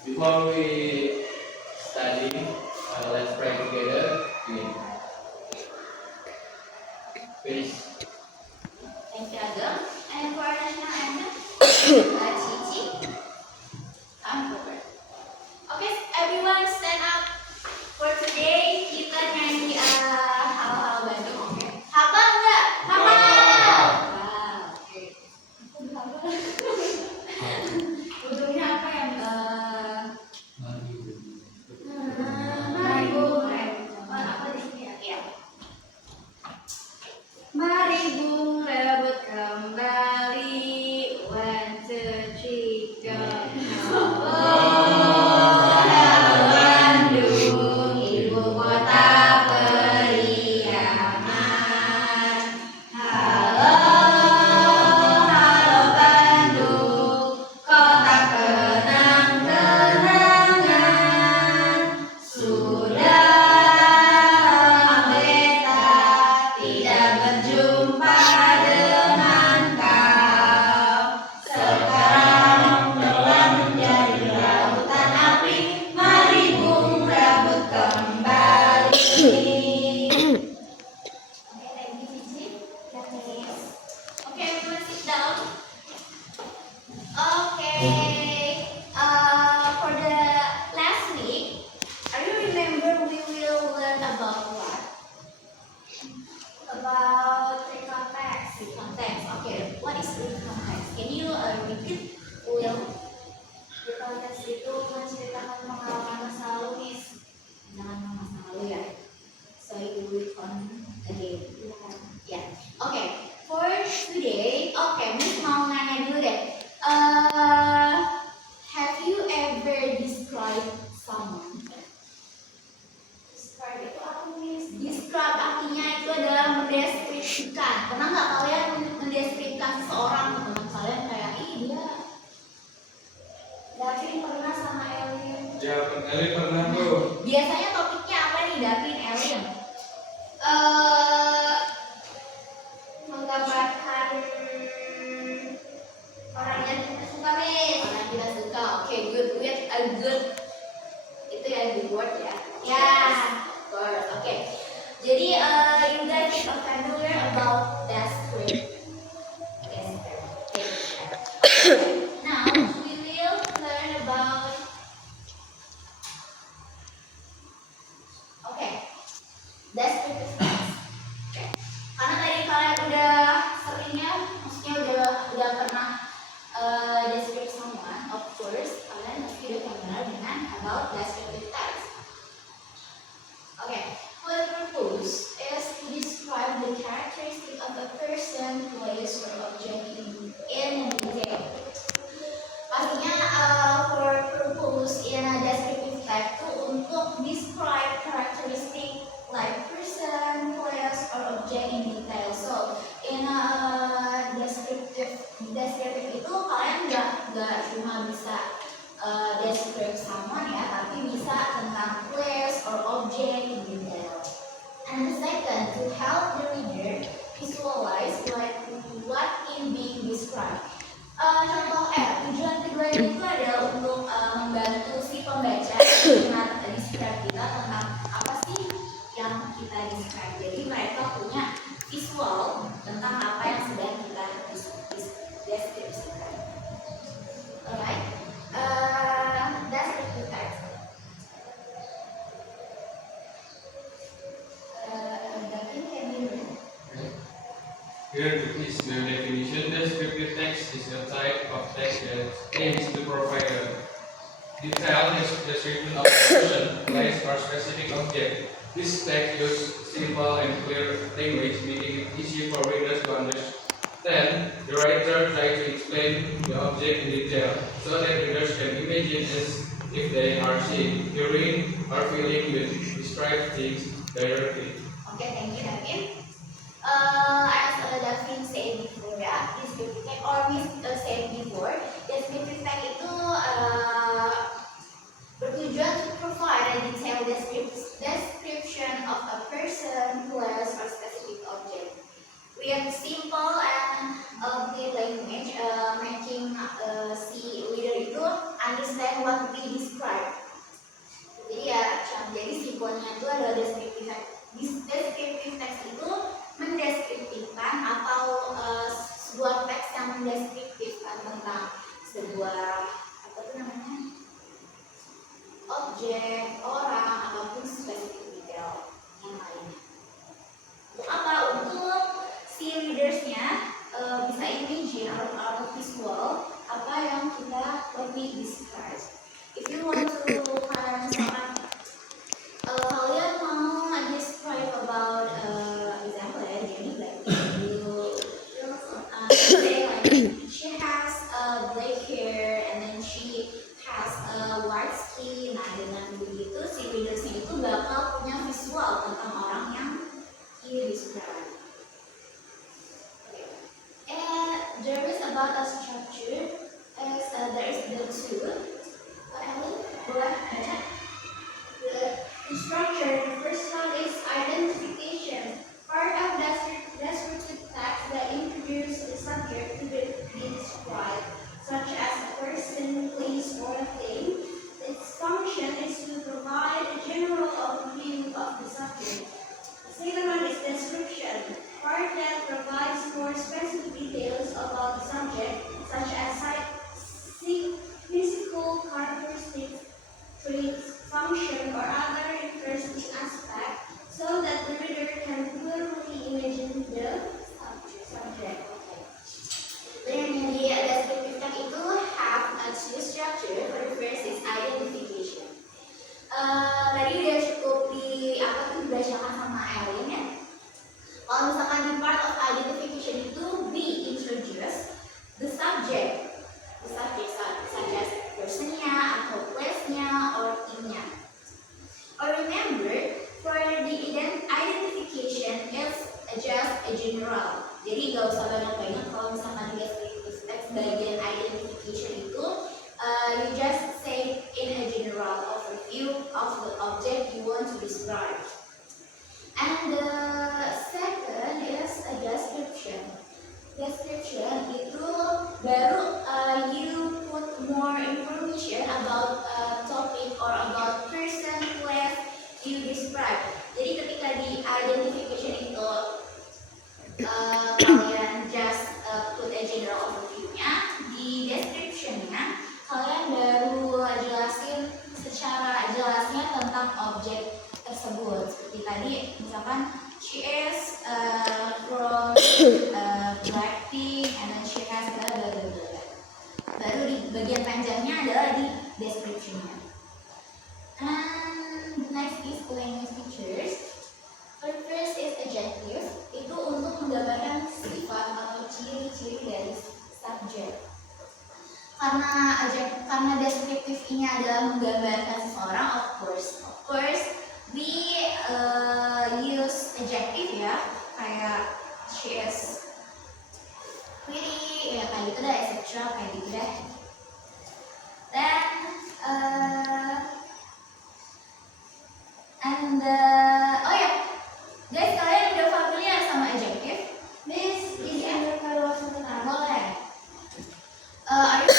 Before we study, let's pray together. Please. Thank you, Agam. And for our national anthem, Cici, come forward. Okay, everyone stand up. For today, kita nyanyi hal-hal Bandung, oke? Hafal nggak? Hafal. Oke. Ujungnya apa ya? Apa di sini ya? Mari bung rebut kembali, 1, 2, 3, go. Bandung, ibu kota periangan. Halo, halo Bandung, kota kenang-kenangan. Sudah lama beta tidak berjumpa dengan kau. Sekarang telah menjadi lautan api, mari bung rebut kembali. Okay, thank you, Cici. Okay, everyone sit down. Okay, for the last week, are you remember we will learn about what? About recontext. Recontext. Okay, what is recontext? Can you repeat, Will? Recontext itu menceritakan pengalaman masa lalu, Miss. Jangan masa lalu ya. So you recon again. Ya. Okay. For today, okay, Miss mau nanya dulu deh. Have you ever described someone? Describe itu apa, Miss? Describe artinya itu adalah mendeskripsikan. Pernah nggak kalian mendeskripsikan seseorang ke teman kalian kayak, ih dia Davin pernah sama Elin. Ya, Elin pernah tuh. Biasanya topiknya apa nih, Davin, Elin? Menggambarkan orang yang kita suka, Miss. Orang yang kita suka. Oke, good. With a good, itu ya, good word ya. Ya, word. Oke. Jadi you guys are familiar about that script. Yes. Now we will learn about. Okay. Descriptive text. Okay. Karena tadi kalian udah seringnya, maksudnya udah pernah describe someone, of course kalian pasti udah familiar dengan about descriptive text. Okay. For the purpose is to describe the characteristic of a person, place, or object in detail. Pastinya for purpose in a descriptive text itu untuk describe characteristic like person, place, or object in detail. So in a descriptive itu kalian nggak cuma bisa describe someone ya, tapi bisa tentang place or object in detail. And the second, to help the reader visualize what is being described. Tujuan kedua itu adalah untuk membantu si pembaca mengenal describe kita tentang apa sih yang kita describe. Jadi mereka punya visual tentang apa yang sedang kita deskripsikan. Alright, that's the text. Here is the definition. Descriptive text is a type of text that aims to provide a detailed description of a person, place, or specific object. This text uses simple and clear language, making it easy for readers to understand. The writer tries to explain the object in detail so that readers can imagine as if they are seeing, hearing, or feeling with described things directly. Okay, thank you, Davin. As Davin said before ya, descriptive text or Miss said before, descriptive text itu bertujuan to provide a detailed description of a person, place, or specific object. We have simple and clear language, making si reader itu understand what we describe boleh baca. The structure, the first one is identification. Part of descriptive text that introduce the subject to be described, such as a person, place, or a thing. Its function is to provide a general overview of the subject. The second one is description, part that provides more specific details about the subject, such as physical characteristics, traits, function, or other interesting aspect, so that the reader can clearly imagine the subject. Then the descriptive text itu have a two structure. For the first is identification. Tadi udah cukup dibacakan sama Elin ya. Kalau misalkan di part of identification itu we introduce the subject such as personnya atau place-nya or thing-nya. Or remember, for the identification is just a general. Jadi gak usah banyak-banyak kalau misalkan di descriptive text bagian identification itu you just say in a general overview of the object you want to describe. And the second is a description. Description itu baru you put more information about a topic or about person, place you describe. Jadi ketika di identification itu kalian just put a general overview-nya, di description-nya kalian baru jelasin secara jelasnya tentang objek tersebut. Seperti tadi misalkan she is from Blackpink and then she has blah blah blah blah. Baru di bagian panjangnya adalah di description-nya. And next is language features. First is adjective. Itu untuk menggambarkan sifat atau ciri-ciri dari subjek. Karena deskriptif ini adalah menggambarkan seseorang, of course we use adjective ya, kayak she is pretty ya, kayak gitu dah, etc. kayak gitu dah. Then oh ya guys, kalian udah familiar sama adjective? This is under kata sebentar, boleh? Are you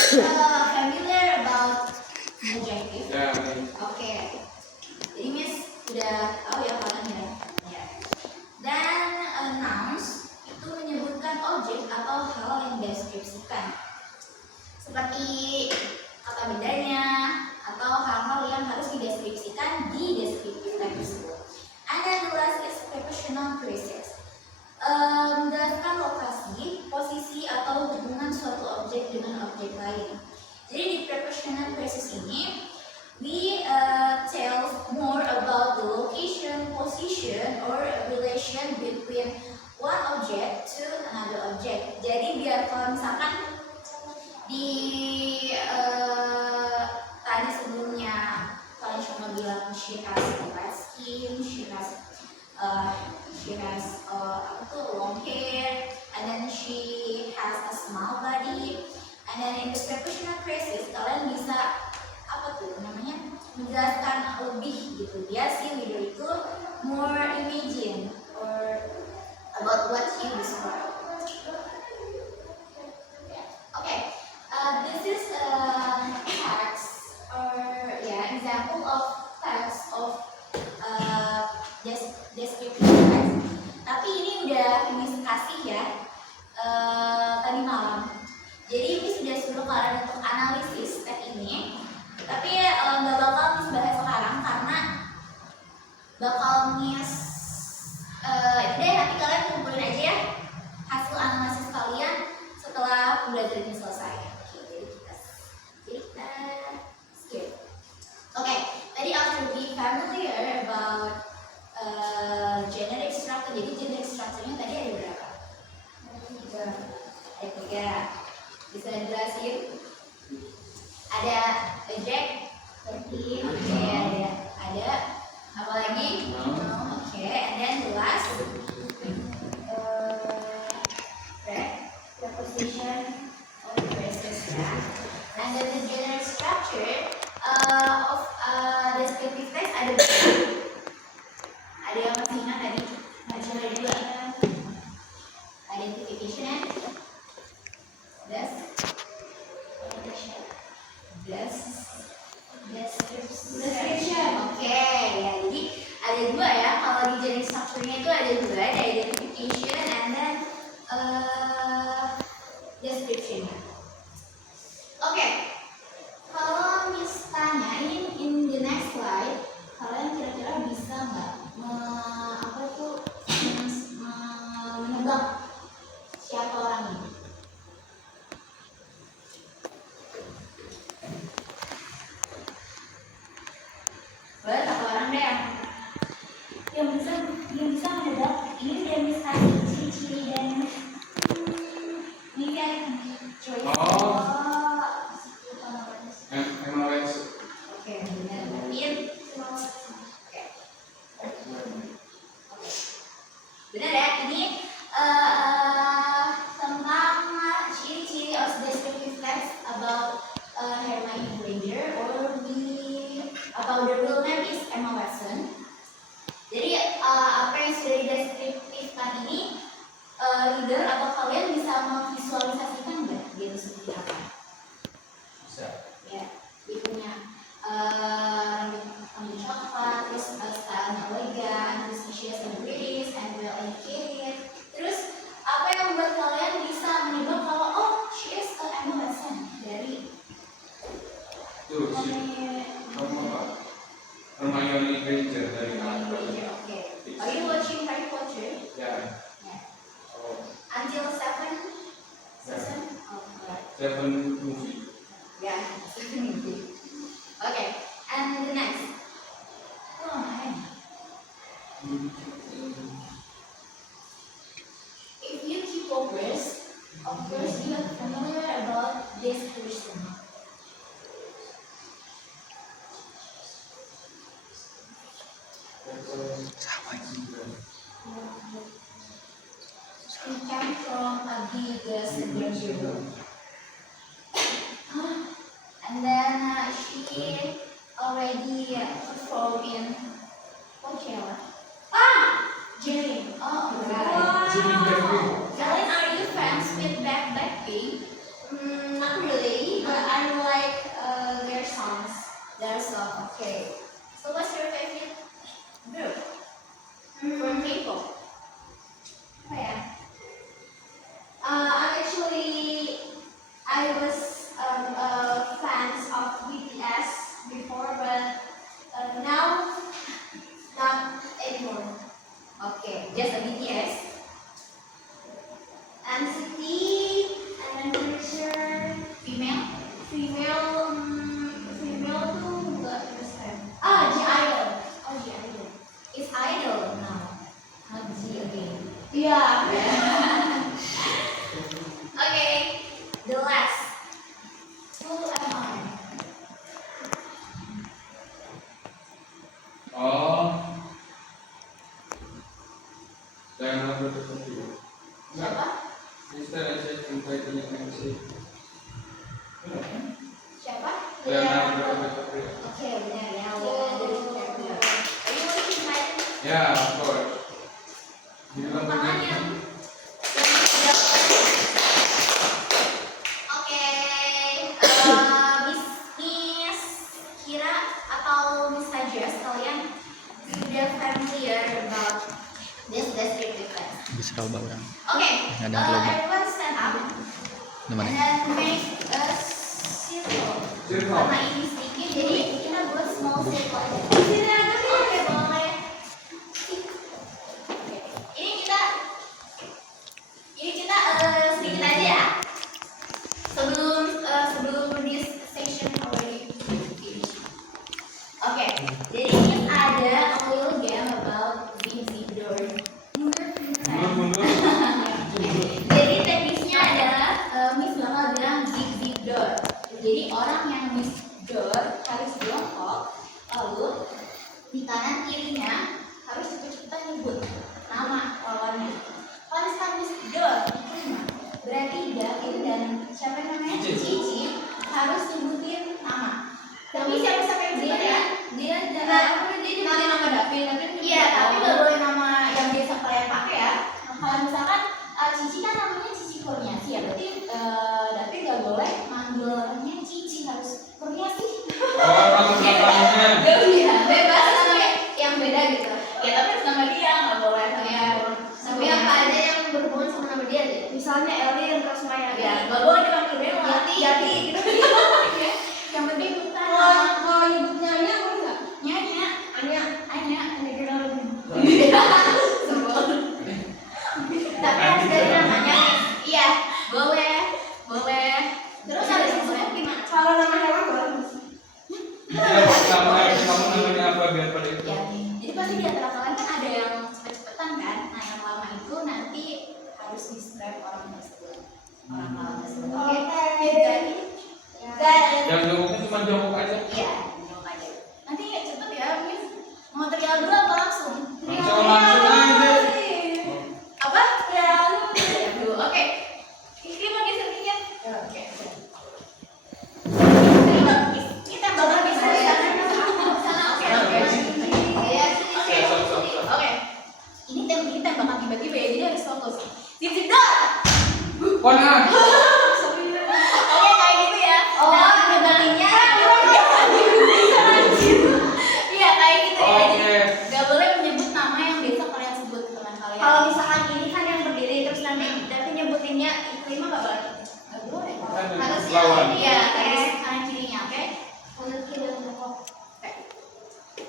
familiar about adjective? Yeah. Oke. Jadi Miss udah tahu ya kalian ya. Ya. Dan nouns itu menyebutkan objek atau hal yang deskripsikan. Seperti kata bendanya atau hal-hal yang harus dideskripsikan di deskriptif text. And then the last is prepositional phrases. Menjelaskan lokasi, posisi atau hubungan suatu objek dengan objek lain. Jadi di prepositional phrases ini we tell more about the location, position, or relation between one object to another object. Jadi biar kalau misalkan di tadi sebelumnya kalian cuma bilang she has white skin, she has long hair, and then she has a small body, and then in the prepositional phrases kalian bisa menjelaskan lebih gitu, biar si reader itu more imagine or about what you describe. Okay, this is a text or example of text of descriptive text. Tapi ini udah Miss kasih ya tadi malam. Jadi Miss sudah suruh kalian untuk analisis teks ini. Tapi nggak bakal Miss bahas sekarang karena bakal Miss itu deh, nanti kalian kumpulin aja ya hasil analisis kalian setelah pembelajaran ini selesai. Oke, jadi kita skip. Oke, tadi dua ya. Kalau di generic structure-nya itu ada dua, ada identification and then description-nya. Oke, kalau Miss tanya ini in the next slide, kalian kira-kira bisa nggak menebak siapa orang ini? Boleh satu orang deh yang bisa menebak. Ini dia Miss kasih ciri-ciri dan ini kan choice. Emma Watson. Oke, benar. Oke. Benar ya, ini tentang ciri-ciri of descriptive text about Hermione Granger or about the real name is Emma Watson. Jadi apa yang sudah dideskriptifkan ini reader atau kalian bisa memvisualisasikan nggak dia itu seperti apa? Bisa. Ya, dia punya rambut coklat, terus stylenya elegan, terus she is British and well educated. Terus apa yang membuat kalian bisa menebak kalau oh she is Emma Watson dari Tuh, si Hermione Granger dari Harry Potter. Oke. Are you watching Harry Potter? Ya. Yeah. Oh, Until 7 season? Oh, right. 7 movie. Yeah, 7 movie. Okay, and the next. Oh, my. If you keep progress, of course you are familiar about this person. She came from a big studio. And then she already performed in Coachella. Jane. Oh, right. Jalen, are you friends with Blackpink? Not really, but I like their songs. Their song, okay. So what's your favorite group from K-pop? Oh yeah. I was fans of BTS before, but now not anymore. Okay, just a BTS. NCT, and then Treasure, Female? female tuh nggak understand. G-Idol. Oh, G Idol. It's Idol now, not G again. Iya. Okay, the last. Who am I? Oh, Leonardo DiCaprio. Siapa? Mister Asia Cinta Indonesia. Siapa? Leonardo DiCaprio. Oke, benar ya. Leonardo DiCaprio. Are you watching Titan? Ya, of course. Di dalam Tangan bagian yang Oke, Miss Kira atau Miss Sajas, kalian sudah familiar about this descriptive text. Bisa tahu orang. Okay, Ada logo. everyone stand up Namanya. and then make a circle. Circle. Karena ini sedikit, jadi kita buat small circle aja. Oke, boleh. Oke, ini kita sedikit aja ya. Sebelum this section already finished. Oke, jadi ini ada a little game about being zebra. mundur. Jadi teknisnya adalah Miss bakal bilang zig door. Jadi orang yang Miss door harus jongkok, lalu di kanan kirinya harus cepet-cepetan nyebut nama lawannya. Kalau misalkan Miss door diterima, berarti David dan siapa namanya Cici harus nyebutin nama. Tapi siapa yang dia nyebutin nama lagi gitu. Yang penting bukan. Kalau nyebutnya Anya boleh nggak? Nya. Anya girl. Sebel. Tapi harus dari namanya. Iya, boleh. Terus habis itu gimana? Kalau nama hewan boleh. Ya, kamu namanya apa biar pada itu? Ya, jadi pasti di antara kalian kan ada yang cepet-cepetan kan. Nah, yang lama itu nanti harus describe orang tersebut. Orang tersebut. Oke. Jadi, Yang jawabnya cuma jawab aja. iya, jawab aja. Nanti cepet ya, Miss. Mau trial dulu apa langsung? Langsung aja. Apa? Trial dulu. Oke. Ini mau geser dikit. Oke. Kita bakal bisa di sana. Oke. Ini tembakan tiba-tiba ya, jadi harus fokus. Sip dong. Kona. Oke, kayak gitu ya. Nah, nyebalinnya iya, kayak gitu ya. Jadi Oke. nggak boleh menyebut nama yang biasa kalian sebut ke teman kalian. Kalau misalkan ini kan yang berdiri terus nanti nyebutinnya Iklima nggak boleh. Nggak boleh. Harus Harusnya lawan. iya, harus kanan kirinya, oke? Oke.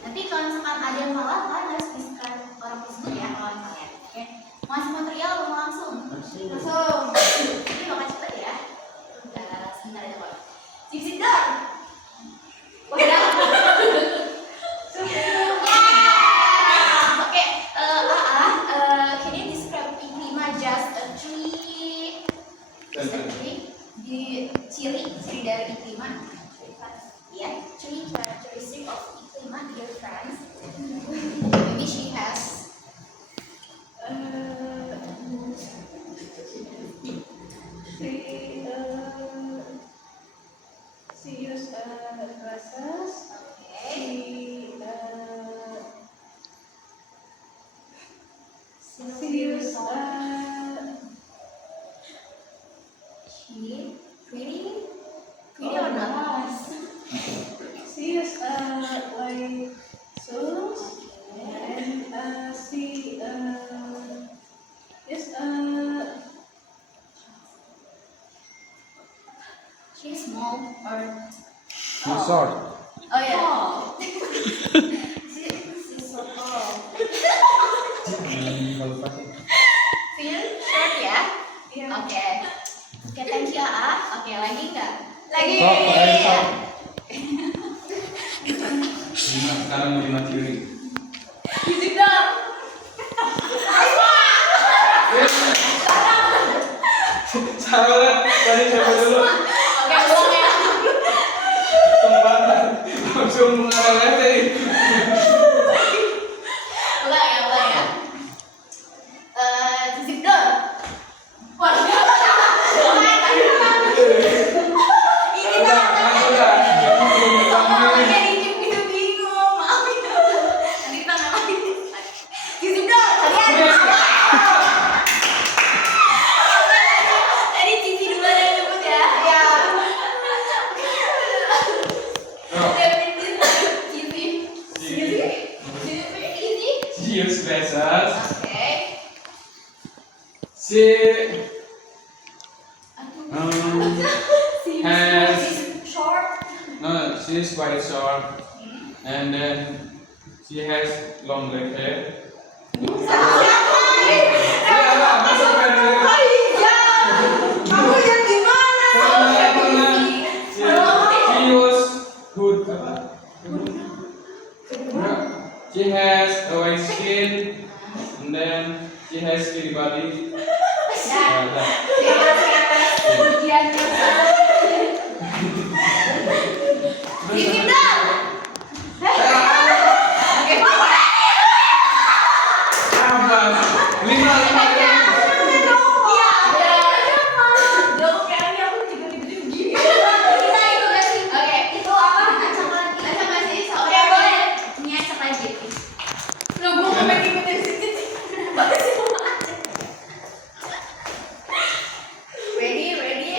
Nanti kalau misalkan ada yang salah, kalian harus describe orang tersebut ya, lawan kalian. Oke. Masih material mau langsung? Langsung. Ini bakal cepet ya. Udah sebentar aja kok. Sip dong. Udah. Oke, can you describe Iklima just a tree? Just a tree. Di ciri dari Iklima. Ya, tree characteristic of Iklima, dear friends. Maybe she has. She use glasses. Okay. She use She pretty or not? she use like shoes and she is She's small or Short. oh yeah. she's so tall. Feel short ya? Iya. Oke. Oke, thank you ah. Oke, lagi nggak? Lagi. Stop. Sekarang mau dimaturi. Fisik dong. Salah. Tadi coba dulu. Oke, ulang ya. Kembang. Langsung mengarah lagi. Ulang ya. Fisik dong. Wah, ini Udah, udah. Oke, dikit gitu bingung. Maaf ya. Nanti kita nggak lagi. Fisik dong. Kalian. Tadi Cici duluan yang nyebut ya. Ya. Use glasses. Oke. She Short. no, she is quite short, and then she has long black hair. Kamu yang gimana? She use hood. She has a white skin, and then she has skinny body. Dikit dong. Lima. Oke, itu apa? Acak lagi. Oke, boleh. Ini acak lagi. Ready?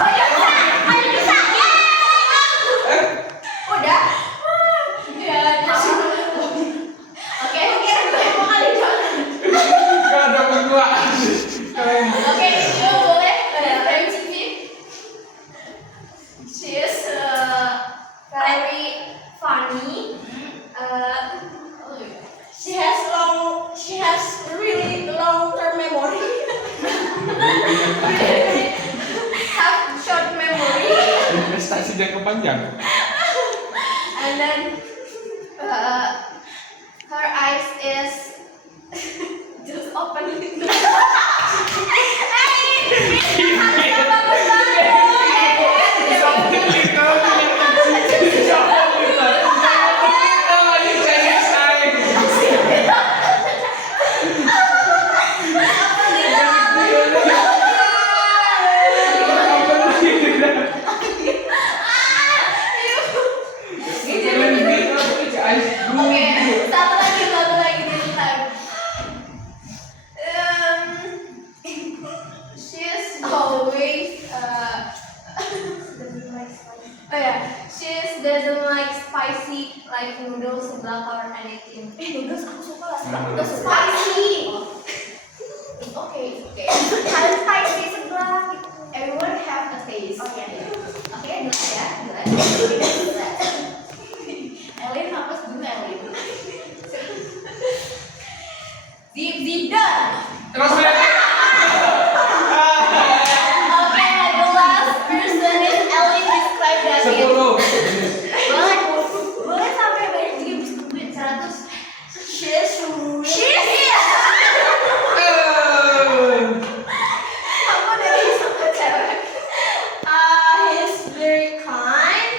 Ayo bisa. Udah. Ya, oke. Mau kali jalan. Gak ada berdua. Oke, itu boleh. Frame TV. She is very funny. She has really long term memory. Have short memory. Investasi jangka panjang. And then her eyes is just open gitu. Oke, satu lagi this time. She's always she's doesn't like spicy like noodles, seblak or anything. Noodles aku suka lah, noodles spicy. Okay. Harus spicy seblak. Everyone have a taste. Oke, dulu ya. Elin hapus dulu Elin. Zip dah. Terus lagi. Oke, the last person is Elin describe David. 10. Boleh sampai banyak juga bisa duit 100. She's Aku dari sama cewek. He's very kind.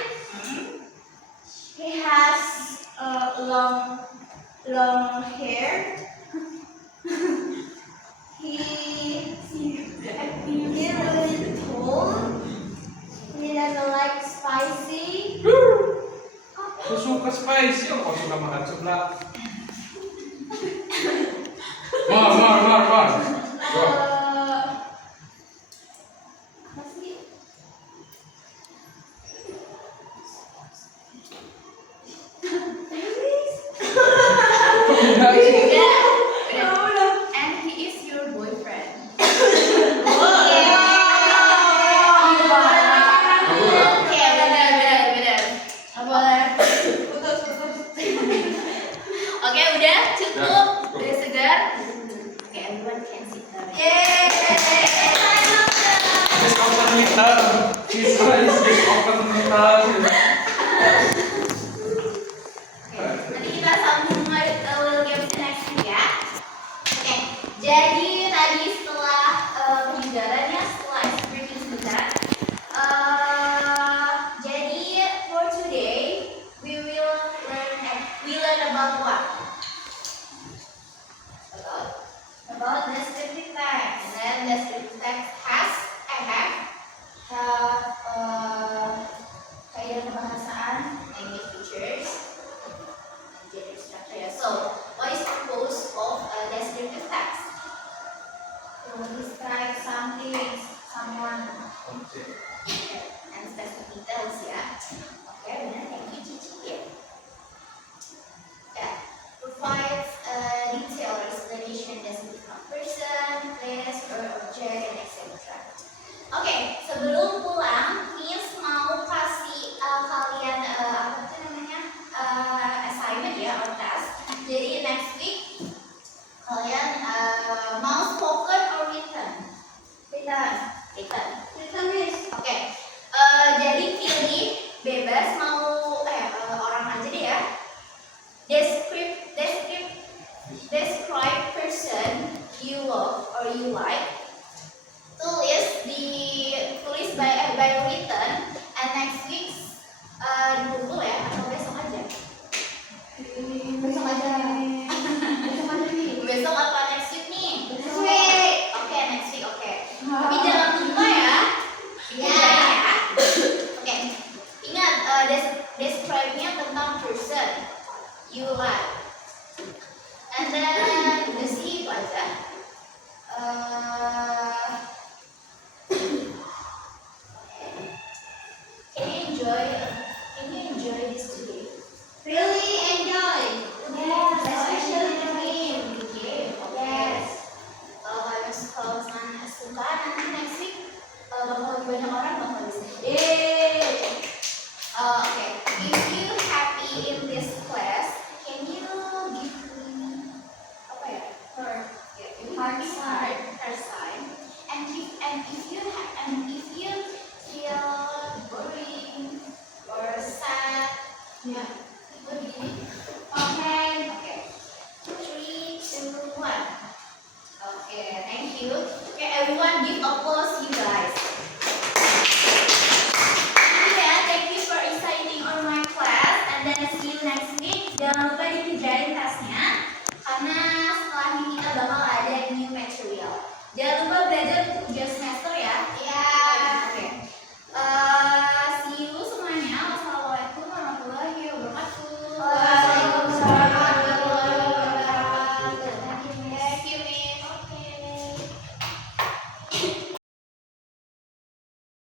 He has long hair. He's really tall. He doesn't like spicy. Aku suka spicy, aku suka makan seblak. Mar. Apa sih? Udah. And he is your boyfriend. Oke, benar. Boleh. Putus. Oke, udah cukup. Udah segar. Oke, everyone can sit down. Yeay. Just open it up. His eyes just open it up. Nanti kita sambung little games next week ya. Oke, jadi tadi setelah pembelajarannya, setelah experiment sebentar, jadi for today we learn about what? About descriptive text. And then descriptive text have kaidah kebahasaan, language features, and gender structure. So, what is composed of descriptive text? To describe something, someone, and specific details ya. Oke, benar. Thank you, Cici. Yeah, provides detailed explanation descriptive of person, place, or object, and etc. Oke, sebelum pulang, Miss mau kasih kalian apa tuh namanya assignment ya, or task. Jadi next week kalian mau spoken or written? Written, Miss. Oke, jadi pilih bebas mau Everyone give applause, you guys. Yeah, thank you for exciting on my class, and then see you next week. Jangan lupa dikejarin tasnya, karena setelah ini kita bakal ada new material. Jangan lupa belajar untuk ujian semester